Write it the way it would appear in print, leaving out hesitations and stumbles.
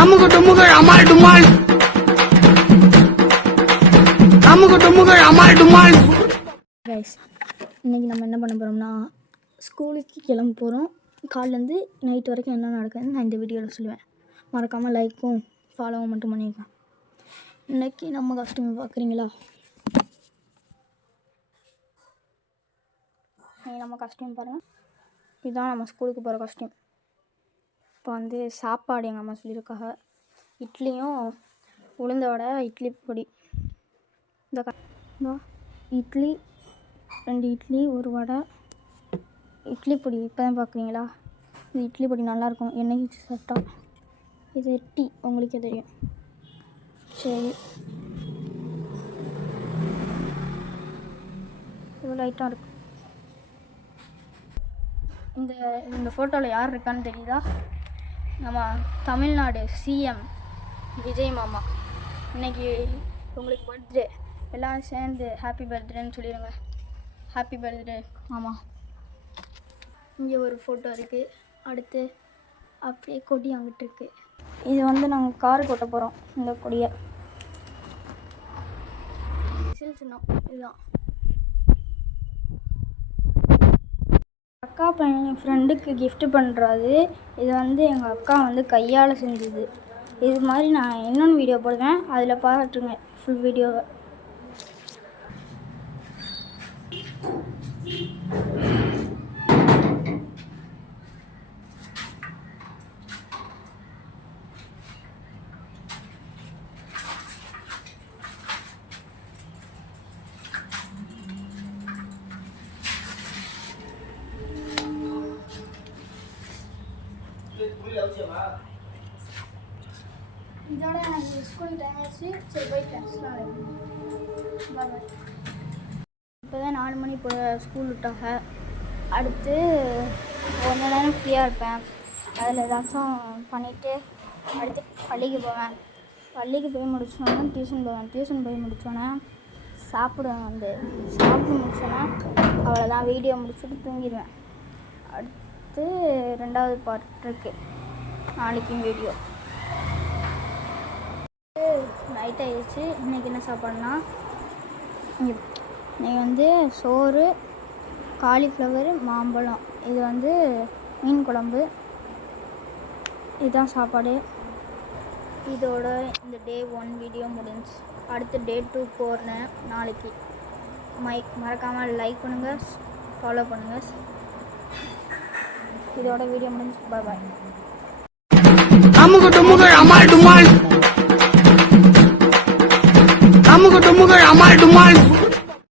அமுகு டுமுகள் அமால் டுமால், அமுகு டுமுகள் அமால் டுமால். Guys, இன்றைக்கி நம்ம என்ன பண்ண போகிறோம்னா, ஸ்கூலுக்கு கிளம்ப போகிறோம். காலிலேருந்து நைட் வரைக்கும் என்ன நடக்குதுன்னு நான் இந்த வீடியோவில் சொல்லுவேன். மறக்காமல் லைக்கும் ஃபாலோவும் மட்டும் பண்ணியிருக்கேன். இன்றைக்கி நம்ம காஸ்ட்யூம் பார்க்குறீங்களா? நீங்கள் நம்ம காஸ்ட்யூம் பாருங்கள். இதுதான் நம்ம ஸ்கூலுக்கு போகிற காஸ்ட்யூம். இப்போ வந்து சாப்பாடு எங்கள் அம்மா சொல்லியிருக்காங்க. இட்லியும் உளுந்த வடை, இட்லி பொடி. இந்த இட்லி 2 இட்லி 1 வடை, இட்லி பொடி இப்போ தான் பார்க்குறீங்களா? இது இட்லி பொடி நல்லாயிருக்கும், எண்ணெய் வச்சு சாப்பிட்டா. இது டீ, உங்களுக்கே தெரியும். சரி, இது லைட்டாக இருக்கும். இந்த ஃபோட்டோவில் யார் இருக்கான்னு தெரியுதா? நம்ம தமிழ்நாடு சிஎம் விஜய் மாமா. இன்றைக்கி உங்களுக்கு பர்த்டே, எல்லோரும் சேர்ந்து ஹாப்பி பர்த்டேன்னு சொல்லிடுங்க. ஹாப்பி பர்த்டே மாமா. இங்கே ஒரு ஃபோட்டோ இருக்குது. அடுத்து அப்படியே கொடி அங்கிட்டு இருக்குது. இது வந்து நாங்கள் காருக்கு கொட்ட போகிறோம். இந்த கொடியை சின்னம் இதுதான். அக்கா பையன் ஃப்ரெண்டுக்கு கிஃப்ட் பண்ணுறாது. இது வந்து எங்கள் அக்கா வந்து கையால் செஞ்சது. இது மாதிரி நான் இன்னொன்று வீடியோ போடுவேன், அதில் பாருங்க ஃபுல் வீடியோவை. இதோட எனக்கு ஸ்கூல் டைம் ஆச்சு. சரி போயிட்டேன். இப்போ தான் 4 மணி இப்போ ஸ்கூல் விட்டாங்க. அடுத்து கொஞ்ச நேரம் ஃப்ரீயாக இருப்பேன். அதில் ஏதாச்சும் பண்ணிவிட்டு அடுத்து பள்ளிக்கு போவேன். பள்ளிக்கு போய் முடிச்சோன்னா டியூஷன் போவேன். டியூஷன் போய் முடித்தோன்னே சாப்பிடுவேன். வந்து சாப்பிட்டு முடிச்சோன்னா அவ்வளோதான், வீடியோ முடிச்சுட்டு தூங்கிடுவேன். அடுத்து 2வது பார்ட் இருக்குது, நாளைக்கும் வீடியோ. நைட் ஆகிடுச்சு. இன்றைக்கி என்ன சாப்பாடுனா, இன்றைக்கி வந்து சோறு, காலிஃப்ளவர், மாம்பழம். இது வந்து மீன் குழம்பு. இதுதான் சாப்பாடு. இதோட இந்த டே 1 வீடியோ முடிஞ்சு. அடுத்து டே 2 போடுறேன் நாளைக்கு. மறக்காமல் லைக் பண்ணுங்கள், ஃபாலோ பண்ணுங்கள். இதோட வீடியோ முடிஞ்சு. பாய் பாய். அமுகு டுமுகள் அமால் டுமால், அமுகு டுமுகள் அமால் டுமால்.